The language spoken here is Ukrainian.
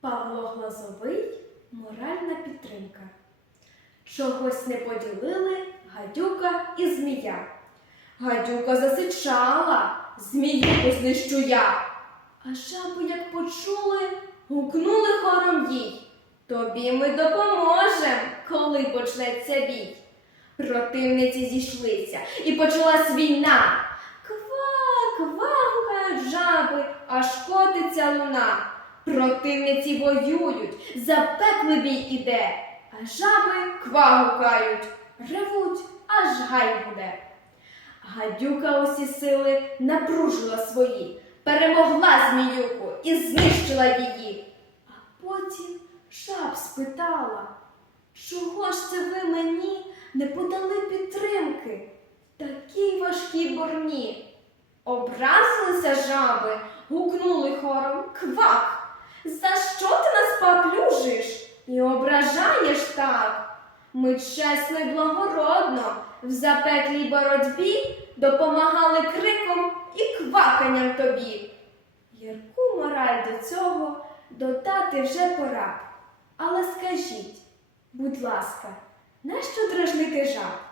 Павло Глазовий Моральна підтримка. Чогось не поділили гадюка і змія. Гадюка засичала, зміюку знищу я. А жаби, як почули, гукнули хором їй. Тобі ми допоможем, коли почнеться бій. Противниці зійшлися, і почалась війна. Ква, ква, гукають жаби, аж котиться луна. Противниці воюють, запеклий бій іде, а жаби ква гукають, ревуть, аж гай буде. Гадюка усі сили напружила свої, перемогла зміюку і знищила її. А потім жаб спитала, чого ж це ви мені не подали підтримки в такій важкій борні? Образилися жаби, гукнули хором квак. За що ти нас поплюжиш і ображаєш так? Ми чесно й благородно в запеклій боротьбі допомагали криком і кваканням тобі. Гірку мораль до цього додати вже пора. Але скажіть, будь ласка, нащо дражнити жаб?